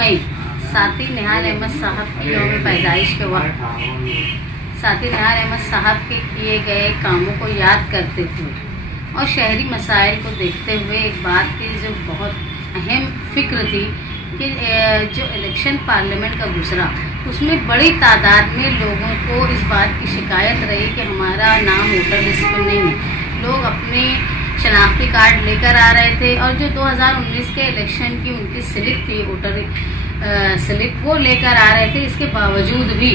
मई साथी निहाल अहमद साहब की यौम पैदाइश के वक्त साथी निहाल अहमद साहब के किए गए कामों को याद करते हुए और शहरी मसाइल को देखते हुए एक बात की जो बहुत अहम फिक्र थी कि जो इलेक्शन पार्लियामेंट का गुजरा उसमें बड़ी तादाद में लोगों को इस बात की शिकायत रही कि हमारा नाम वोटर लिस्ट में नहीं है। लोग अपने शनाख्ती कार्ड लेकर आ रहे थे और जो 2019 के इलेक्शन की उनकी स्लिप थी वोटर स्लिप वो लेकर आ रहे थे। इसके बावजूद भी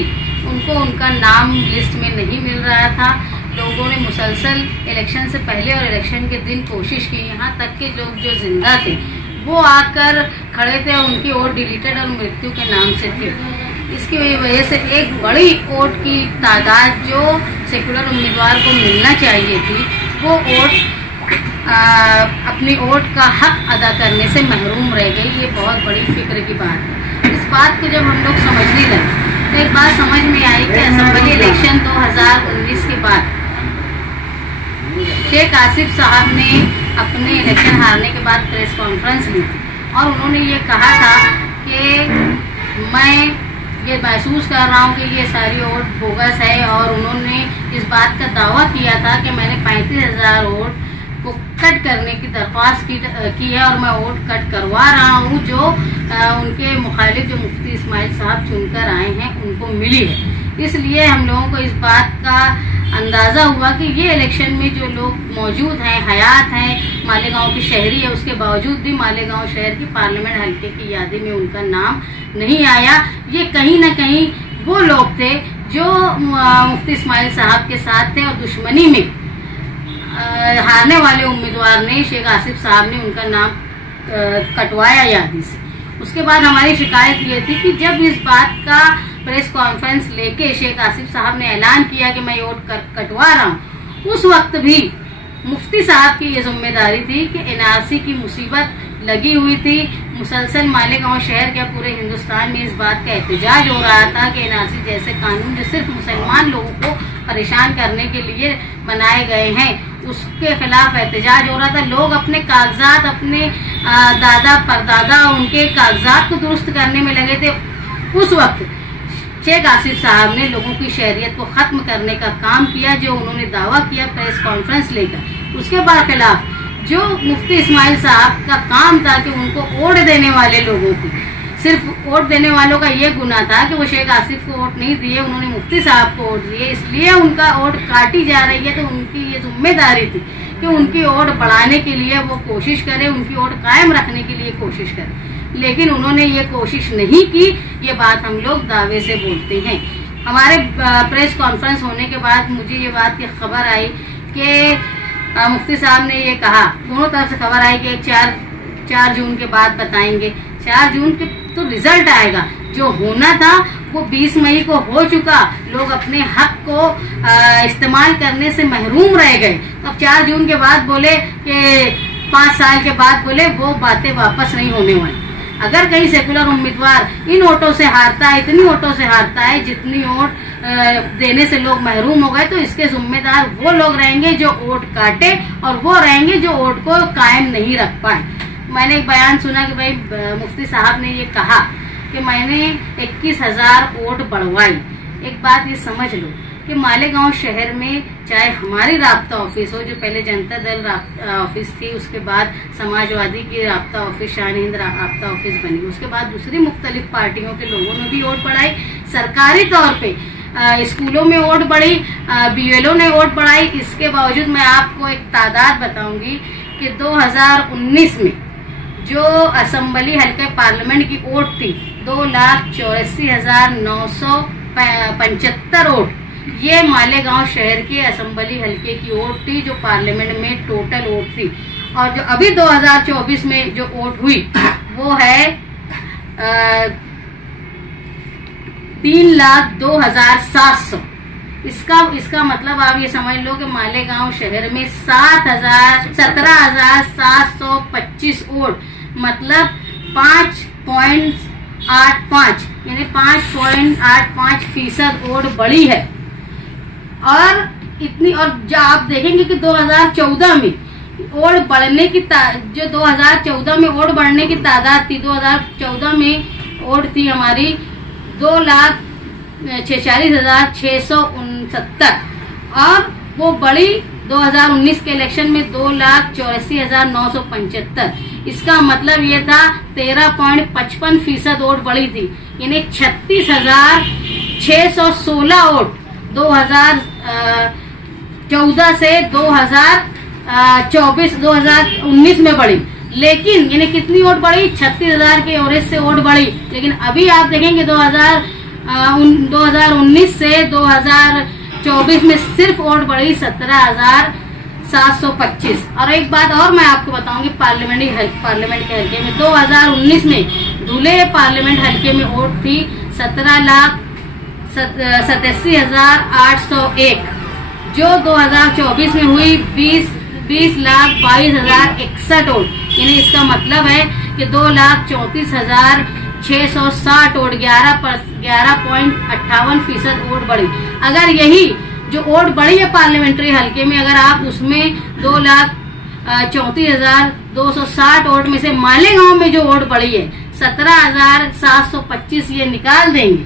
उनको उनका नाम लिस्ट में नहीं मिल रहा था। लोगों ने मुसलसल इलेक्शन से पहले और इलेक्शन के दिन कोशिश की, यहाँ तक कि लोग जो जिंदा थे वो आकर खड़े थे और उनकी वोट डिलीटेड और मृत्यु के नाम से थी। इसकी वजह से एक बड़ी वोट की तादाद जो सेकुलर उम्मीदवार को मिलना चाहिए थी वो वोट अपनी वोट का हक अदा करने से महरूम रह गई। ये बहुत बड़ी फिक्र की बात है। इस बात को जब हम लोग समझने लगे तो एक बात समझ में आई कि असेंबली इलेक्शन 2019 के बाद शेख आसिफ साहब ने अपने इलेक्शन हारने के बाद प्रेस कॉन्फ्रेंस ली थी और उन्होंने ये कहा था कि मैं ये महसूस कर रहा हूँ कि ये सारी वोट बोगस है और उन्होंने इस बात का दावा किया था कि मैंने 35,000 वोट को कट करने की दरख्वास्त की है और मैं वोट कट करवा रहा हूँ जो उनके मुखालिफ जो मुफ्ती इस्माइल साहब चुनकर आए हैं उनको मिली है। इसलिए हम लोगों को इस बात का अंदाजा हुआ कि ये इलेक्शन में जो लोग मौजूद हैं, हयात हैं, मालेगांव की शहरी है, उसके बावजूद भी मालेगांव शहर की पार्लियामेंट हल्के की यादी में उनका नाम नहीं आया। ये कहीं ना कहीं वो लोग थे जो मुफ्ती इस्माइल साहब के साथ थे और दुश्मनी में हारने वाले उम्मीदवार ने शेख आसिफ साहब ने उनका नाम कटवाया यादी से। उसके बाद हमारी शिकायत ये थी कि जब इस बात का प्रेस कॉन्फ्रेंस लेके शेख आसिफ साहब ने ऐलान किया कि मैं वोट कटवा रहा हूँ, उस वक्त भी मुफ्ती साहब की ये जिम्मेदारी थी कि एनआरसी की मुसीबत लगी हुई थी। मुसलसल मालेगांव शहर के पूरे हिंदुस्तान में इस बात का एहतजाज हो रहा था कि एनआरसी जैसे कानून जो सिर्फ मुसलमान लोगों को परेशान करने के लिए बनाए गए हैं उसके खिलाफ एहतजाज हो रहा था। लोग अपने कागजात, अपने दादा परदादा उनके कागजात को दुरुस्त करने में लगे थे। उस वक्त शेख आसिफ साहब ने लोगों की शहरियत को खत्म करने का काम किया जो उन्होंने दावा किया प्रेस कॉन्फ्रेंस लेकर। उसके बाद खिलाफ जो मुफ्ती इस्माइल साहब का काम था कि उनको वोट देने वाले लोगों को, सिर्फ वोट देने वालों का ये गुनाह था कि वो शेख आसिफ को वोट नहीं दिए, उन्होंने मुफ्ती साहब को वोट दिए, इसलिए उनका वोट काटी जा रही है। तो उनकी ये जिम्मेदारी थी कि उनकी वोट बढ़ाने के लिए वो कोशिश करें, उनकी वोट कायम रखने के लिए कोशिश करें, लेकिन उन्होंने ये कोशिश नहीं की। ये बात हम लोग दावे से बोलते हैं। हमारे प्रेस कॉन्फ्रेंस होने के बाद मुझे ये बात की खबर आई कि मुफ्ती साहब ने ये कहा, दोनों तरफ से खबर आई कि 4 जून के बाद बताएंगे। 4 जून के तो रिजल्ट आएगा, जो होना था वो 20 मई को हो चुका। लोग अपने हक को इस्तेमाल करने से महरूम रह गए। अब 4 जून के बाद बोले कि 5 साल के बाद बोले वो बातें वापस नहीं होने वाली। अगर कहीं सेकुलर उम्मीदवार इन वोटों से हारता है, इतनी वोटों से हारता है जितनी वोट देने से लोग महरूम हो गए, तो इसके जिम्मेदार वो लोग रहेंगे जो वोट काटे और वो रहेंगे जो वोट को कायम नहीं रख पाए। मैंने एक बयान सुना कि भाई मुफ्ती साहब ने ये कहा कि मैंने 21,000 वोट बढ़वाई। एक बात ये समझ लो कि मालेगांव शहर में चाहे हमारी राब्ता ऑफिस हो, जो पहले जनता दल ऑफिस थी, उसके बाद समाजवादी की राब्ता ऑफिस, शान हिंद राब्ता ऑफिस बनी, उसके बाद दूसरी मुख्तलिफ पार्टियों के लोगों ने भी वोट बढ़ाई। सरकारी तौर पे स्कूलों में वोट बढ़ी, बीएलओ ने वोट बढ़ाई। इसके बावजूद मैं आपको एक तादाद बताऊंगी कि 2019 में जो असेंबली हल्के पार्लियामेंट की वोट थी 2,84,975 वोट, ये मालेगांव शहर के असेंबली हल्के की वोट थी जो पार्लियामेंट में टोटल वोट थी। और जो अभी 2024 में जो वोट हुई वो है 3,02,700। इसका मतलब आप ये समझ लो कि मालेगांव शहर में 17,725 वोट, मतलब 5.85 यानी 5.85% वोट बढ़ी है। और इतनी, और जो आप देखेंगे कि 2014 में वोट बढ़ने की जो 2014 में वोट बढ़ने की तादाद थी, 2014 में वोट थी हमारी 2,46,669 और वो बढ़ी 2019 के इलेक्शन में 2,84,975। इसका मतलब ये था 13.55% वोट बढ़ी थी, यानी 36,616 वोट 2014 से 2019 में बढ़ी। लेकिन यानी कितनी वोट बढ़ी? 36,000 के एवरेज से वोट बढ़ी। लेकिन अभी आप देखेंगे 2019 से 2024 में सिर्फ वोट बढ़ी 17,725। और एक बात और मैं आपको बताऊंगी, पार्लियामेंट के हल्के में 2019 में धुले पार्लियामेंट हल्के में वोट थी 17,87,801, जो 2024 में हुई 20,22,061 वोट। यानी इसका मतलब है कि 2,34,660 वोट 11.58% वोट बढ़ी। अगर यही जो वोट बढ़ी है पार्लियामेंट्री हल्के में, अगर आप उसमें 2,34,260 वोट में से मालेगांव में जो वोट बढ़ी है 17,725 ये निकाल देंगे,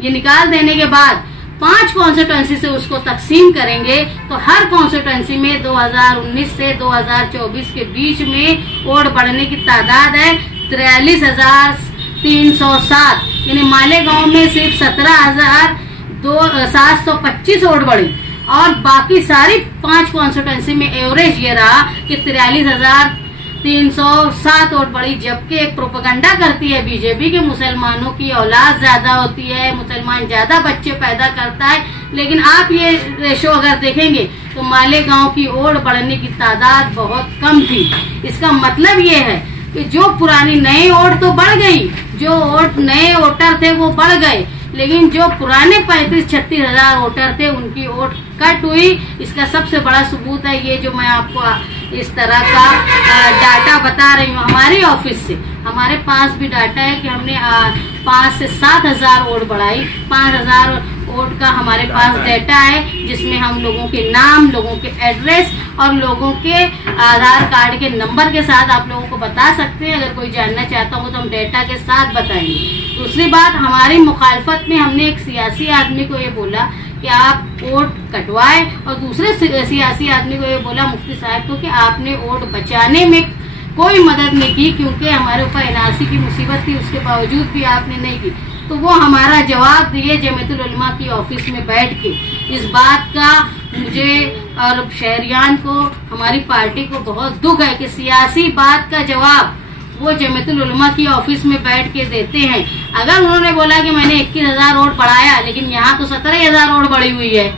ये निकाल देने के बाद 5 कॉन्स्टिट्यूएंसी से उसको तकसीम करेंगे तो हर कॉन्स्टिट्यूएंसी में 2019 से 2024 के बीच में वोट बढ़ने की तादाद है 43,307। यानी मालेगांव में सिर्फ 17,725 वोट बढ़ी और बाकी सारी 5 कॉन्स्टिट्यूएंसी में एवरेज ये रहा कि 43,307 वोट बढ़ी। जबकि एक प्रोपेगेंडा करती है बीजेपी कि मुसलमानों की औलाद ज्यादा होती है, मुसलमान ज्यादा बच्चे पैदा करता है, लेकिन आप ये रेशो अगर देखेंगे तो मालेगांव की वोट बढ़ने की तादाद बहुत कम थी। इसका मतलब ये है कि जो पुरानी नए वोट तो बढ़ गई, जो वोट नए वोटर थे वो बढ़ गए, लेकिन जो पुराने 35-36 हजार वोटर थे उनकी वोट कट हुई। इसका सबसे बड़ा सबूत है ये जो मैं आपको इस तरह का डाटा बता रही हूँ हमारे ऑफिस से। हमारे पास भी डाटा है कि हमने 5 से 7 हजार वोट बढ़ाई। 5,000 वोट का हमारे पास डाटा है जिसमें हम लोगों के नाम, लोगों के एड्रेस और लोगों के आधार कार्ड के नंबर के साथ आप लोगों को बता सकते हैं। अगर कोई जानना चाहता हो तो हम डेटा के साथ बताएंगे। दूसरी बात, हमारी मुखालफत में हमने एक सियासी आदमी को ये बोला कि आप वोट कटवाए और दूसरे सियासी आदमी को ये बोला, मुफ्ती साहब को, कि आपने वोट बचाने में कोई मदद नहीं की क्योंकि हमारे ऊपर एनआरसी की मुसीबत थी, उसके बावजूद भी आपने नहीं की। तो वो हमारा जवाब दिए जमीयतुल उलमा की ऑफिस में बैठ के। इस बात का मुझे और शहरियान को, हमारी पार्टी को बहुत दुख है कि सियासी बात का जवाब वो जमीयतुल उलमा की ऑफिस में बैठ के देते हैं। अगर उन्होंने बोला कि मैंने 21,000 वोट बढ़ाया, लेकिन यहाँ तो 17,000 वोट बढ़ी हुई है,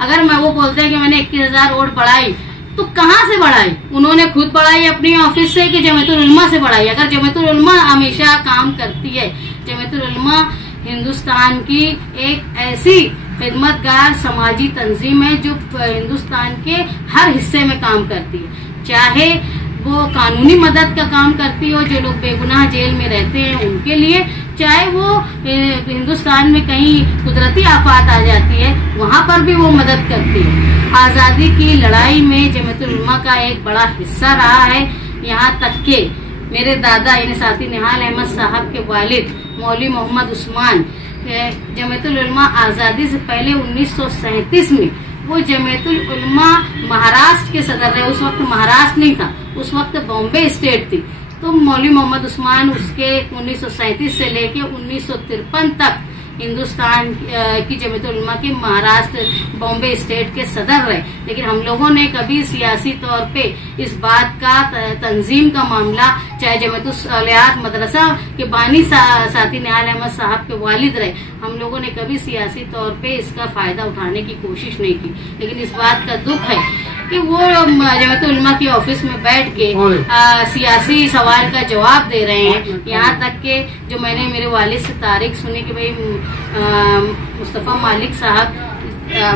अगर मैं वो बोलते हैं कि मैंने 21,000 वोट बढ़ाई, तो कहाँ से बढ़ाई? उन्होंने खुद बढ़ाई अपनी ऑफिस से कि जमीयतुल उलमा से बढ़ाई? अगर जमीयतुल उलमा हमेशा काम करती है, जमीयतुल उलमा हिंदुस्तान की एक ऐसी खिदमतगार समाजी तंजीम है जो हिंदुस्तान के हर हिस्से में काम करती है, चाहे वो कानूनी मदद का काम करती हो, जो लोग बेगुनाह जेल में रहते हैं उनके लिए, चाहे वो हिंदुस्तान में कहीं कुदरती आफत आ जाती है वहां पर भी वो मदद करती है। आजादी की लड़ाई में जमीयतुल उलमा का एक बड़ा हिस्सा रहा है। यहाँ तक के मेरे दादा यानी साथी निहाल अहमद साहब के वालिद मौलवी मोहम्मद उस्मान जमीयतुल उलमा आजादी से पहले 1937 में वो जमीयतुल उलमा महाराष्ट्र के सदर रहे। उस वक्त महाराष्ट्र नहीं था, उस वक्त बॉम्बे स्टेट थी। तो मौलवी मोहम्मद उस्मान उसके 1937 से लेके 1953 तक हिंदुस्तान की जमीयतुल उलमा के महाराष्ट्र बॉम्बे स्टेट के सदर रहे। लेकिन हम लोगों ने कभी सियासी तौर पे इस बात का तंजीम का मामला, चाहे जमीयतुल सालिहात मदरसा के बानी साथी निहाल अहमद साहब के वालिद रहे, हम लोगों ने कभी सियासी तौर पे इसका फायदा उठाने की कोशिश नहीं की। लेकिन इस बात का दुख है कि वो जमीयतुल उलमा की ऑफिस में बैठ के सियासी सवाल का जवाब दे रहे हैं। यहाँ तक के जो मैंने मेरे वालिद से तारीख सुनी कि भाई मुस्तफा मालिक साहब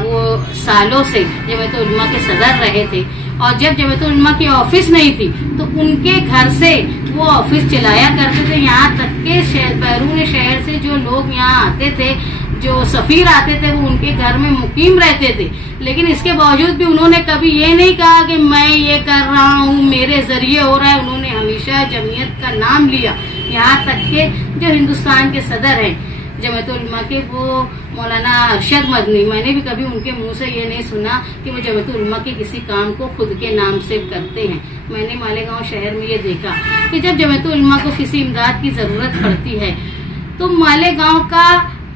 वो सालों से जमीयतुल उलमा के सदर रहे थे और जब जमीयतुल उलमा की ऑफिस नहीं थी तो उनके घर से वो ऑफिस चलाया करते थे। यहाँ तक के बैरून शहर से जो लोग यहाँ आते थे, जो सफीर आते थे, वो उनके घर में मुकीम रहते थे। लेकिन इसके बावजूद भी उन्होंने कभी ये नहीं कहा कि मैं ये कर रहा हूँ, मेरे जरिए हो रहा है। उन्होंने हमेशा जमीयत का नाम लिया। यहाँ तक के जो हिंदुस्तान के सदर हैं जमात उलमा के, वो मौलाना अरशद मदनी, मैंने भी कभी उनके मुंह से ये नहीं सुना कि वो जमात उलमा के किसी काम को खुद के नाम से करते हैं। मैंने मालेगांव शहर में ये देखा कि जब जमात उलमा को किसी इमदाद की जरूरत पड़ती है तो मालेगांव का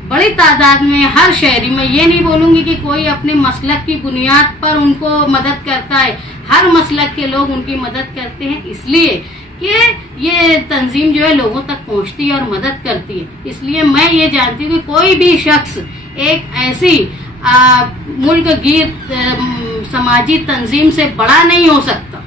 बड़ी तादाद में हर शहरी, मैं ये नहीं बोलूंगी कि कोई अपने मसलक की बुनियाद पर उनको मदद करता है, हर मसलक के लोग उनकी मदद करते हैं, इसलिए कि ये तंजीम जो है लोगों तक पहुंचती है और मदद करती है। इसलिए मैं ये जानती हूँ कि कोई भी शख्स एक ऐसी मुल्क गिर समाजी तंजीम से बड़ा नहीं हो सकता।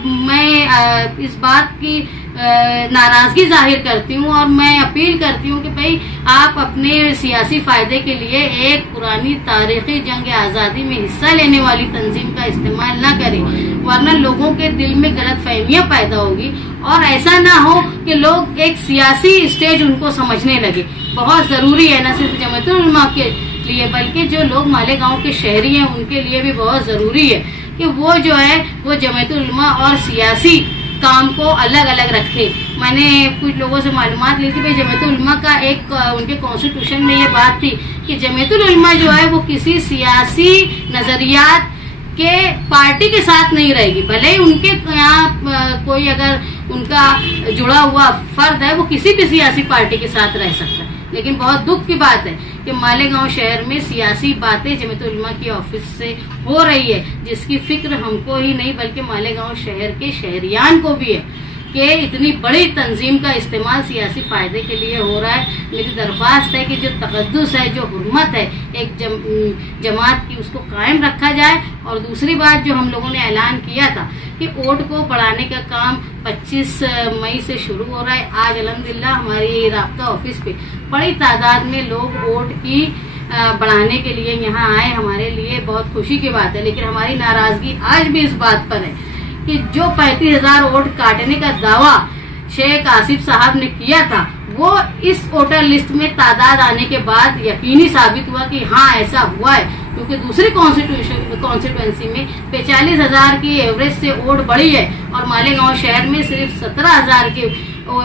मैं इस बात की नाराजगी जाहिर करती हूँ और मैं अपील करती हूँ कि भाई आप अपने सियासी फायदे के लिए एक पुरानी तारीखी जंग आजादी में हिस्सा लेने वाली तंजीम का इस्तेमाल न करें, वरना लोगों के दिल में गलतफहमियां पैदा होगी और ऐसा ना हो कि लोग एक सियासी स्टेज उनको समझने लगे। बहुत जरूरी है न सिर्फ जमात उलमा के लिए बल्कि जो लोग मालेगांव के शहरी हैं उनके लिए भी बहुत जरूरी है कि वो जो है वो जमात उलमा और सियासी काम को अलग अलग रखे। मैंने कुछ लोगों से मालूमात ली थी, भाई जमात उलमा का एक उनके कॉन्स्टिट्यूशन में ये बात थी कि जमात उलमा जो है वो किसी सियासी नजरियात के पार्टी के साथ नहीं रहेगी, भले ही उनके यहाँ कोई अगर उनका जुड़ा हुआ फर्द है वो किसी भी सियासी पार्टी के साथ रह सकता है। लेकिन बहुत दुख की बात है कि मालेगांव शहर में सियासी बातें जमात उलमा की ऑफिस से हो रही है, जिसकी फिक्र हमको ही नहीं बल्कि मालेगांव शहर के शहरियान को भी है कि इतनी बड़ी तंजीम का इस्तेमाल सियासी फायदे के लिए हो रहा है। मेरी दरख्वास्त है कि जो तकद्दुस है, जो हुर्मत है एक जमात की, उसको कायम रखा जाए। और दूसरी बात जो हम लोगों ने ऐलान किया था कि वोट को बढ़ाने का काम 25 मई से शुरू हो रहा है। आज अल्हम्दुलिल्लाह हमारी राब्ता ऑफिस पे बड़ी तादाद में लोग वोट की बढ़ाने के लिए यहाँ आए, हमारे लिए बहुत खुशी की बात है। लेकिन हमारी नाराजगी आज भी इस बात पर है कि जो 35,000 वोट काटने का दावा शेख आसिफ साहब ने किया था वो इस वोटर लिस्ट में तादाद आने के बाद यकीनी साबित हुआ कि हाँ ऐसा हुआ है, क्योंकि दूसरी कॉन्स्टिट्यूएंसी में 45,000 की एवरेज से वोट बढ़ी है और मालेगांव शहर में सिर्फ 17,000 की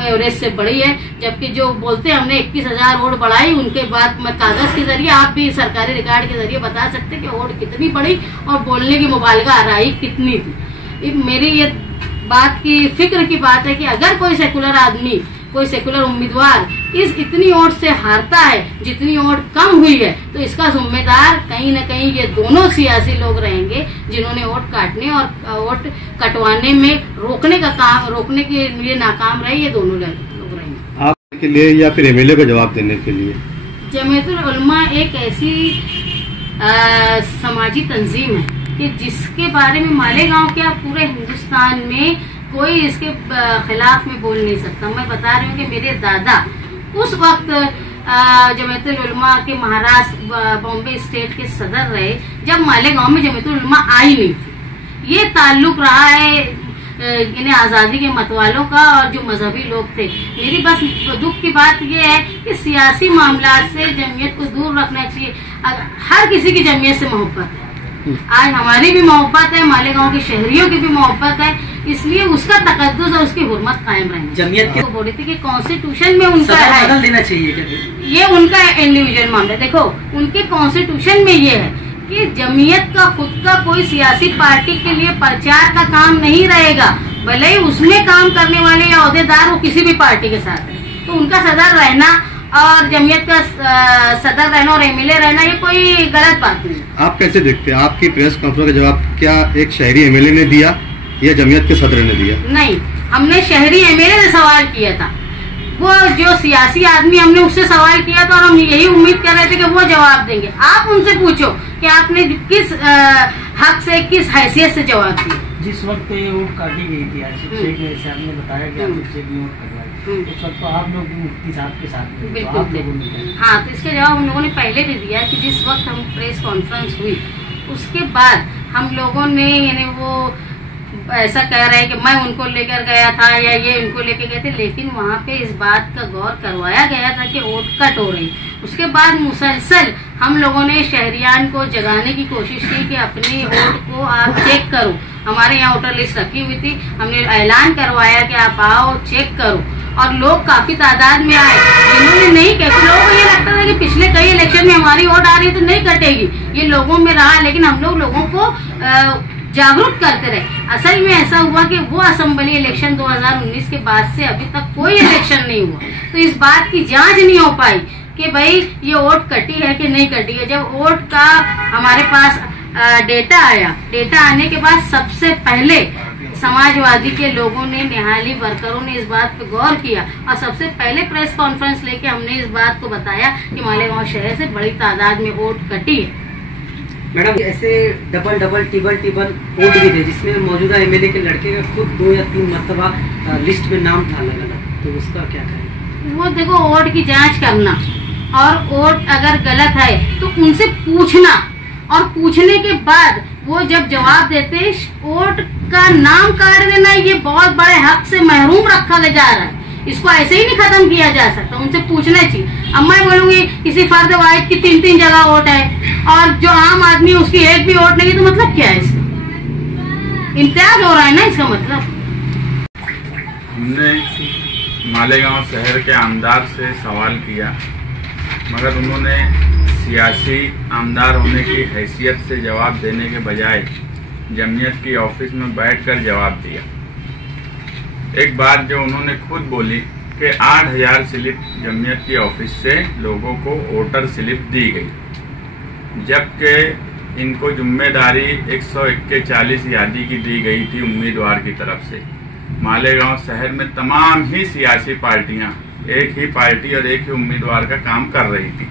एवरेज से बढ़ी है। जबकि जो बोलते हैं हमने 21,000 वोट बढ़ाई, उनके बाद मैं कागज के जरिए, आप भी सरकारी रिकॉर्ड के जरिए बता सकते हैं कि वोट कितनी बढ़ी और बोलने की मुबालगा आराई कितनी थी। मेरी ये बात की फिक्र की बात है कि अगर कोई सेकुलर आदमी, कोई सेकुलर उम्मीदवार इस इतनी वोट से हारता है जितनी वोट कम हुई है, तो इसका जिम्मेदार कहीं न कहीं ये दोनों सियासी लोग रहेंगे जिन्होंने वोट काटने और वोट कटवाने में रोकने के लिए नाकाम रहे। ये दोनों लोग रहेंगे। आपके लिए या फिर एमएलए को जवाब देने के लिए जमात उलमा एक ऐसी समाजी तंजीम है कि जिसके बारे में मालेगांव क्या पूरे हिंदुस्तान में कोई इसके खिलाफ में बोल नहीं सकता। मैं बता रही हूँ कि मेरे दादा उस वक्त जमात उलमा के महाराष्ट्र बॉम्बे स्टेट के सदर रहे जब मालेगांव में जमात उलमा आई नहीं थी। ये ताल्लुक रहा है इन्हें आजादी के मतवालों का और जो मजहबी लोग थे। मेरी बस दुख की बात यह है कि सियासी मामला से जमीयत को दूर रखना चाहिए। हर किसी की जमीयत से मोहब्बत है, आज हमारी भी मोहब्बत है, मालेगांव के शहरियों की भी मोहब्बत है, इसलिए उसका तकद्दुस और उसकी हुर्मत कायम रहेगी। जमीयत को बोली थी कि कॉन्स्टिट्यूशन में उनका है, बदल देना चाहिए, ये उनका इंडिविजुअल मामला। देखो उनके कॉन्स्टिट्यूशन में ये है कि जमीयत का खुद का कोई सियासी पार्टी के लिए प्रचार का काम नहीं रहेगा, भले ही उसमें काम करने वाले या अहदेदार वो किसी भी पार्टी के साथ है, तो उनका सदर रहना और जमीयत का सदर रहना और एमएलए रहना ये कोई गलत बात नहीं। आप कैसे देखते हैं? आपकी प्रेस कॉन्फ्रेंस का जवाब क्या एक शहरी एमएलए ने दिया या जमीयत के सदर ने दिया? नहीं, हमने शहरी एमएलए से सवाल किया था, वो जो सियासी आदमी हमने उससे सवाल किया था और हम यही उम्मीद कर रहे थे कि वो जवाब देंगे। आप उनसे पूछो कि आपने किस हक से, किस हैसियत से जवाब दिया। जिस वक्त ये वोट काटी गई थी शेख साहब ने बताया कि आपने चेक नहीं वोट करवाई, उस वक्त तो आप लोग मुफ्ती साहब के साथ थे, बिल्कुल थे। हाँ, तो इसका जवाब हम लोगों ने पहले भी दिया कि जिस वक्त हम प्रेस कॉन्फ्रेंस हुई उसके बाद हम लोगों ने, यानी वो ऐसा कह रहे हैं कि मैं उनको लेकर गया था या ये उनको लेकर गए थे, लेकिन वहाँ पे इस बात का गौर करवाया गया था कि वोट कट हो रही। उसके बाद मुसलसल हम लोगों ने शहरियान को जगाने की कोशिश की कि अपनी वोट को आप चेक करो। हमारे यहाँ वोटर लिस्ट रखी हुई थी, हमने ऐलान करवाया कि आप आओ चेक करो और लोग काफी तादाद में आए, जिन्होंने नहीं कहा, लोगों को ये लगता था कि पिछले कई इलेक्शन में हमारी वोट आ रही तो नहीं कटेगी, ये लोगों में रहा, लेकिन हम लोगों को जागरूक करते रहे। असल में ऐसा हुआ कि वो असेंबली इलेक्शन 2019 के बाद से अभी तक कोई इलेक्शन नहीं हुआ, तो इस बात की जांच नहीं हो पाई कि भाई ये वोट कटी है कि नहीं कटी है। जब वोट का हमारे पास डेटा आया, डेटा आने के बाद सबसे पहले समाजवादी के लोगों ने, निहाली वर्करों ने इस बात पे गौर किया और सबसे पहले प्रेस कॉन्फ्रेंस लेके हमने इस बात को बताया कि मालेगांव शहर से बड़ी तादाद में वोट कटी है। मैडम, ऐसे डबल टिबल वोट भी थे जिसमें मौजूदा एमएलए के लड़के का खुद 2 या 3 मरतबा लिस्ट में नाम था अलग अलग, तो उसका क्या करें? वो देखो, वोट की जांच करना और वोट अगर गलत है तो उनसे पूछना, और पूछने के बाद वो जब जवाब देते वोट का नाम काट देना, ये बहुत बड़े हक से महरूम रखा जा रहा है। इसको ऐसे ही नहीं खत्म किया जा सकता, उनसे पूछना चाहिए। अब मैं बोलूंगी किसी फर्द वाहिद की 3-3 जगह वोट है और जो आम आदमी उसकी एक भी वोट नहीं, तो मतलब क्या है? इसका इम्तियाज हो रहा है ना, इसका मतलब। हमने मालेगांव शहर के आमदार से सवाल किया, मगर उन्होंने सियासी आमदार होने की हैसियत से जवाब देने के बजाय जमीयत की ऑफिस में बैठकर जवाब दिया। एक बात जो उन्होंने खुद बोली कि 8000 स्लिप जमीयत की ऑफिस से लोगों को वोटर स्लिप दी गई, जबकि इनको जिम्मेदारी 141 यादी की दी गई थी उम्मीदवार की तरफ से। मालेगांव शहर में तमाम ही सियासी पार्टियां एक ही पार्टी और एक ही उम्मीदवार का काम कर रही थी,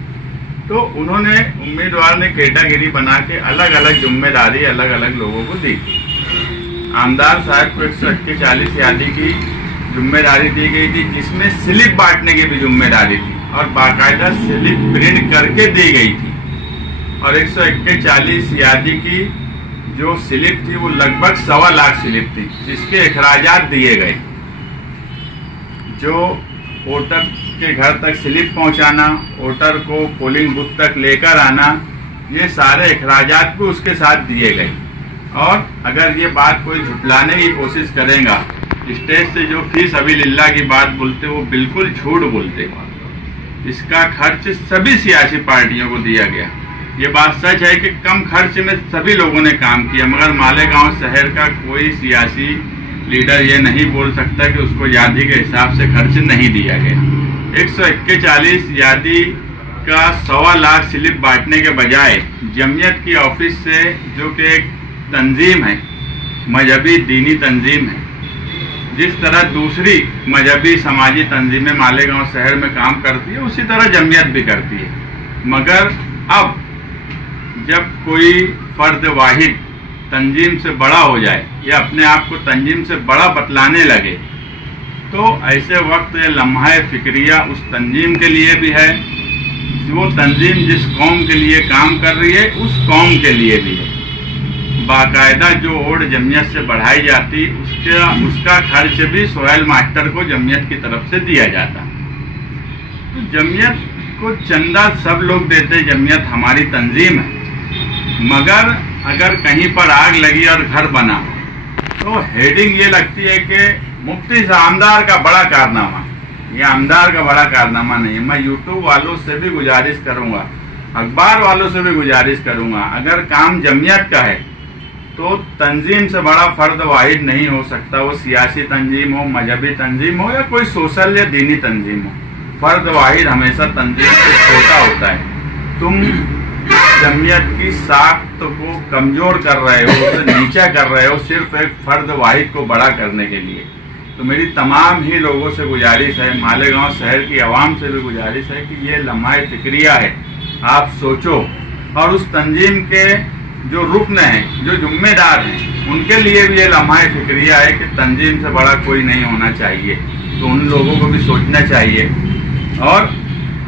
तो उन्होंने, उम्मीदवार ने कैटेगरी बना के अलग अलग जिम्मेदारी अलग अलग लोगों को दी थी। आमदार साहब को 141 यादी की जिम्मेदारी दी गई थी, जिसमें स्लिप बांटने की भी जिम्मेदारी थी और बाकायदा स्लिप प्रिंट करके दी गई थी। और 141 यादी की जो स्लिप थी वो लगभग 1.25 लाख स्लिप थी, जिसके अखराजात दिए गए। जो वोटर के घर तक स्लिप पहुंचाना, वोटर को पोलिंग बूथ तक लेकर आना, ये सारे अखराजात भी उसके साथ दिए गए। और अगर ये बात कोई झुटलाने की कोशिश करेगा, स्टेज से जो फीस अभी लिल्ला की बात बोलते वो बिल्कुल झूठ बोलते। इसका खर्च सभी सियासी पार्टियों को दिया गया। ये बात सच है कि कम खर्च में सभी लोगों ने काम किया, मगर मालेगांव शहर का कोई सियासी लीडर ये नहीं बोल सकता कि उसको यादी के हिसाब से खर्च नहीं दिया गया। 141 यादी का 1.25 लाख स्लिप बांटने के बजाय जमीयत की ऑफिस से, जो कि एक तंजीम है, मजहबी दीनी तंजीम है, जिस तरह दूसरी मजहबी समाजी तंजीमें मालेगांव शहर में काम करती है, उसी तरह जमीयत भी करती है। मगर अब जब कोई फर्द वाहिद तंजीम से बड़ा हो जाए या अपने आप को तंजीम से बड़ा बतलाने लगे, तो ऐसे वक्त ये लम्हा फिक्रिया उस तंजीम के लिए भी है, वो तंजीम जिस कौम के लिए काम कर रही है उस कौम के लिए भी है। बाकायदा जो वोट जमीयत से बढ़ाई जाती उसका खर्च भी सोहेल मास्टर को जमीयत की तरफ से दिया जाता। तो जमीयत को चंदा सब लोग देते, जमीयत हमारी तंजीम है, मगर अगर कहीं पर आग लगी और घर बना तो हेडिंग ये लगती है कि मुफ्ती से आमदार का बड़ा कारनामा। ये आमदार का बड़ा कारनामा नहीं है। मैं यूट्यूब वालों से भी गुजारिश करूंगा, अखबार वालों से भी गुजारिश करूंगा, अगर काम जमीयत का है तो तंजीम से बड़ा फर्द वाहिद नहीं हो सकता। वो सियासी तंजीम हो, मजहबी तंजीम हो या कोई सोशल या दीनी तंजीम हो, फर्द वाहिद हमेशा तंजीम से छोटा होता है। तुम जमीयत की साख्त को कमजोर कर रहे हो, उसे नीचा कर रहे हो, सिर्फ एक फर्द वाहिद को बड़ा करने के लिए। तो मेरी तमाम ही लोगों से गुजारिश है, मालेगांव शहर की आवाम से भी गुजारिश है कि ये लम्हा फिक्रिया है, आप सोचो। और उस तंजीम के जो रुकन हैं, जो जिम्मेदार हैं, उनके लिए भी ये लम्हा फिक्रिया है कि तंजीम से बड़ा कोई नहीं होना चाहिए। तो उन लोगों को भी सोचना चाहिए। और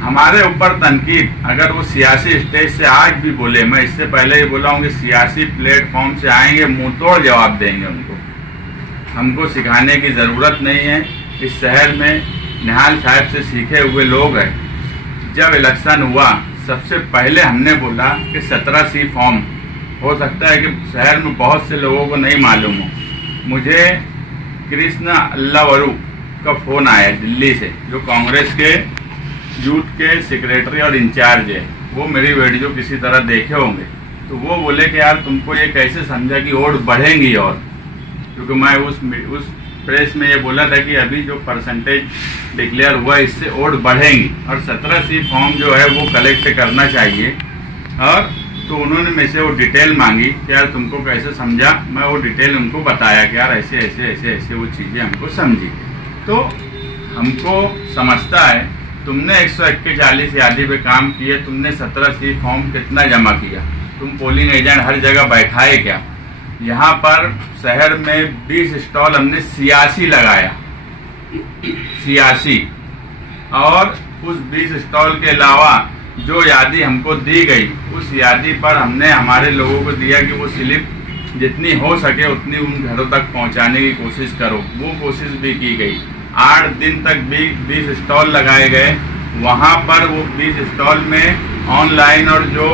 हमारे ऊपर तनकीद अगर वो सियासी स्टेज से आज भी बोले, मैं इससे पहले ही बोला हूँ कि सियासी प्लेटफॉर्म से आएंगे, मुंह तोड़ जवाब देंगे उनको। हमको सिखाने की ज़रूरत नहीं है। इस शहर में निहाल साहब से सीखे हुए लोग हैं। जब इलेक्शन हुआ सबसे पहले हमने बोला कि 17C फॉर्म, हो सकता है कि शहर में बहुत से लोगों को नहीं मालूम हो। मुझे कृष्ण अल्लावरू का फ़ोन आया दिल्ली से, जो कांग्रेस के यूथ के सेक्रेटरी और इंचार्ज है। वो मेरी वीडियो किसी तरह देखे होंगे, तो वो बोले कि यार तुमको ये कैसे समझा कि वोट बढ़ेंगी, और क्योंकि मैं उस प्रेस में ये बोला था कि अभी जो परसेंटेज डिक्लेयर हुआ इससे वोट बढ़ेंगी और 17C फॉर्म जो है वो कलेक्ट करना चाहिए। और तो उन्होंने मेरे से वो डिटेल मांगी कि यार तुमको कैसे समझा। मैं वो डिटेल उनको बताया कि यार ऐसे ऐसे ऐसे ऐसे वो चीज़ें हमको समझी। तो हमको समझता है तुमने 141 यादी पे काम किए, तुमने 17C फॉर्म कितना जमा किया, तुम पोलिंग एजेंट हर जगह बैठाए क्या। यहाँ पर शहर में 20 स्टॉल हमने सियासी लगाया, सियासी, और उस 20 स्टॉल के अलावा जो यादी हमको दी गई उस यादी पर हमने हमारे लोगों को दिया कि वो स्लिप जितनी हो सके उतनी उन घरों तक पहुंचाने की कोशिश करो। वो कोशिश भी की गई। 8 दिन तक भी 20 स्टॉल लगाए गए। वहाँ पर वो 20 स्टॉल में ऑनलाइन और जो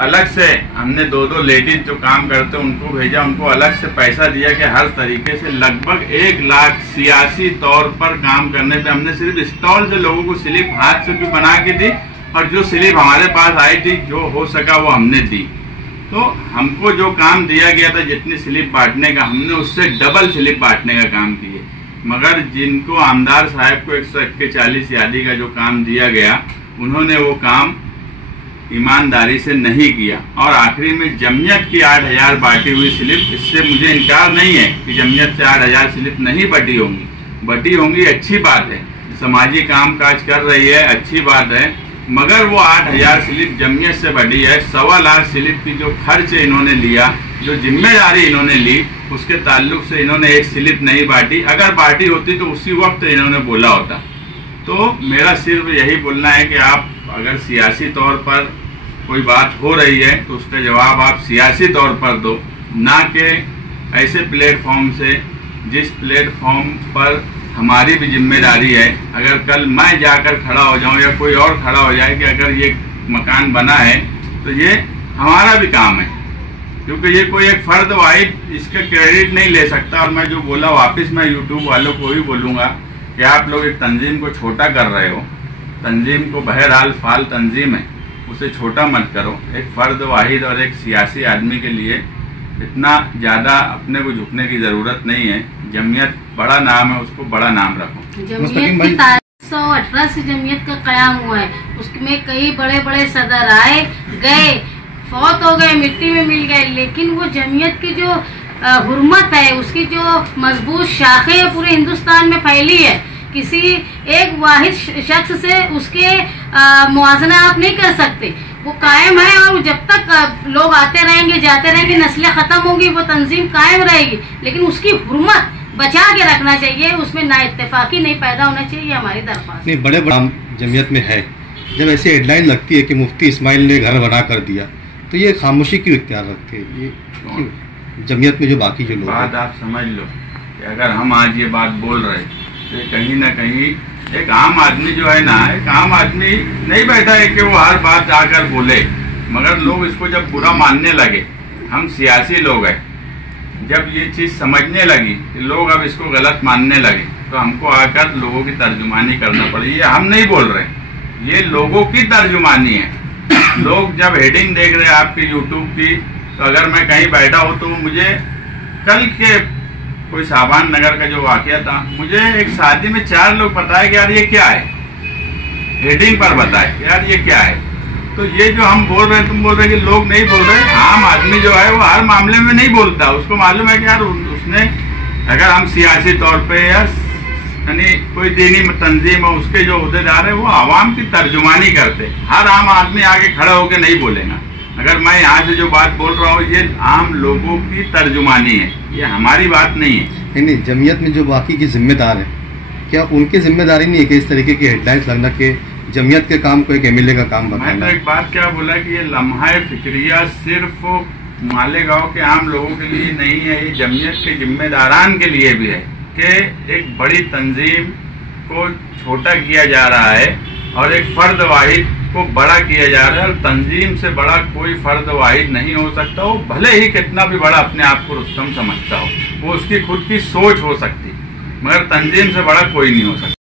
अलग से हमने 2 लेडीज जो काम करते उनको भेजा, उनको अलग से पैसा दिया कि हर तरीके से लगभग 1 लाख सियासी तौर पर काम करने पे हमने सिर्फ स्टॉल से लोगों को स्लिप हाथ से भी बना के दी, और जो स्लिप हमारे पास आई थी जो हो सका वो हमने दी। तो हमको जो काम दिया गया था जितनी स्लिप बांटने का, हमने उससे डबल स्लिप बांटने का काम किए। मगर जिनको आमदार साहब को 141 यादी का जो काम दिया गया, उन्होंने वो काम ईमानदारी से नहीं किया। और आखिरी में जमयत की 8000 बांटी हुई स्लिप, इससे मुझे इनकार नहीं है कि जमयत से 8000 स्लिप नहीं बटी होंगी, बटी होंगी, अच्छी बात है, समाजी काम काज कर रही है, अच्छी बात है। मगर वो 8000 स्लिप जमयत से बटी है। 1.25 लाख स्लिप की जो खर्च इन्होंने लिया, जो जिम्मेदारी इन्होंने ली, उसके ताल्लुक से इन्होंने एक स्लिप नहीं बांटी। अगर बांटी होती तो उसी वक्त इन्होंने बोला होता। तो मेरा सिर्फ यही बोलना है कि आप अगर सियासी तौर पर कोई बात हो रही है तो उसका जवाब आप सियासी तौर पर दो, ना कि ऐसे प्लेटफॉर्म से जिस प्लेटफॉर्म पर हमारी भी जिम्मेदारी है। अगर कल मैं जाकर खड़ा हो जाऊं या कोई और खड़ा हो जाए कि अगर ये मकान बना है तो ये हमारा भी काम है, क्योंकि ये कोई एक फर्द वाहिद इसका क्रेडिट नहीं ले सकता। और मैं जो बोला वापस मैं यूट्यूब वालों को ही बोलूँगा कि आप लोग एक तंजीम को छोटा कर रहे हो। तंजीम को बहरहाल फाल तंजीम है, उसे छोटा मत करो। एक फर्द वाहिद और एक सियासी आदमी के लिए इतना ज़्यादा अपने को झुकने की ज़रूरत नहीं है। जमयत बड़ा नाम है, उसको बड़ा नाम रखो। जमयत की 1918 से जमयत का कयाम हुआ है, उसमें कई बड़े बड़े सदर आए गए, फौत हो गए, मिट्टी में मिल गए, लेकिन वो जमयत की जो हुर्मत है, उसकी जो मजबूत शाखें है पूरे हिंदुस्तान में फैली है। किसी एक वाहिद शख्स से उसके मुआवजा आप नहीं कर सकते, वो कायम है। और जब तक लोग आते रहेंगे जाते रहेंगे, नस्लें खत्म होंगी, वो तंजीम कायम रहेगी, लेकिन उसकी हुर्मत बचा के रखना चाहिए, उसमें ना इत्तेफाकी नहीं पैदा होना चाहिए। हमारी दरख्वास्त नहीं, बड़े बड़ा जमयत में है। जब ऐसी हेडलाइन लगती है कि मुफ्ती इस्माइल ने घर बना कर दिया, तो ये खामोशी क्यों इख्तियार रखते हैं? ये जमयत में जो बाकी जो लोग बात आप समझ लो कि अगर हम आज ये बात बोल रहे तो कहीं ना कहीं एक आम आदमी जो है ना, एक आम आदमी नहीं बैठा है कि वो हर बात आकर बोले, मगर लोग इसको जब बुरा मानने लगे, हम सियासी लोग हैं, जब ये चीज़ समझने लगी कि लोग अब इसको गलत मानने लगे, तो हमको आकर लोगों की तर्जुमानी करना पड़ी। ये हम नहीं बोल रहे, ये लोगों की तर्जुमानी है। लोग जब हेडिंग देख रहे हैं आपकी यूट्यूब की, तो अगर मैं कहीं बैठा हूँ तो मुझे कल के कोई साबान नगर का जो वाकया था, मुझे एक शादी में 4 लोग बताए कि यार ये क्या है, हेडिंग पर बताए यार ये क्या है। तो ये जो हम बोल रहे हैं, तुम बोल रहे कि लोग नहीं बोल रहे, आम आदमी जो है वो हर मामले में नहीं बोलता। उसको मालूम है कि यार उसने, अगर हम सियासी तौर पे या यानी कोई दीनी तंजीम है, उसके जो अहदेदार है वो आवाम की तर्जुमानी करते, हर आम आदमी आगे खड़ा होकर नहीं बोलेगा। अगर मैं यहाँ से जो बात बोल रहा हूँ ये आम लोगों की तर्जुमानी है, ये हमारी बात नहीं है। नहीं, जमयत में जो बाकी की जिम्मेदार है, क्या उनकी जिम्मेदारी नहीं है कि इस तरीके की हेडलाइंस लगना के जमयत के काम को एक एमएलए का काम बताना? मैं तो एक बात क्या बोला कि ये लम्हा फिक्रिया सिर्फ मालेगांव के आम लोगों के लिए नहीं है, ये जमयत के जिम्मेदारान के लिए भी है कि एक बड़ी तंजीम को छोटा किया जा रहा है और एक फर्द वाहिद को बड़ा किया जा रहा है। और तंजीम से बड़ा कोई फर्द वाहिद नहीं हो सकता, वो भले ही कितना भी बड़ा अपने आप को रुस्तम समझता हो, वो उसकी खुद की सोच हो सकती, मगर तंजीम से बड़ा कोई नहीं हो सकता।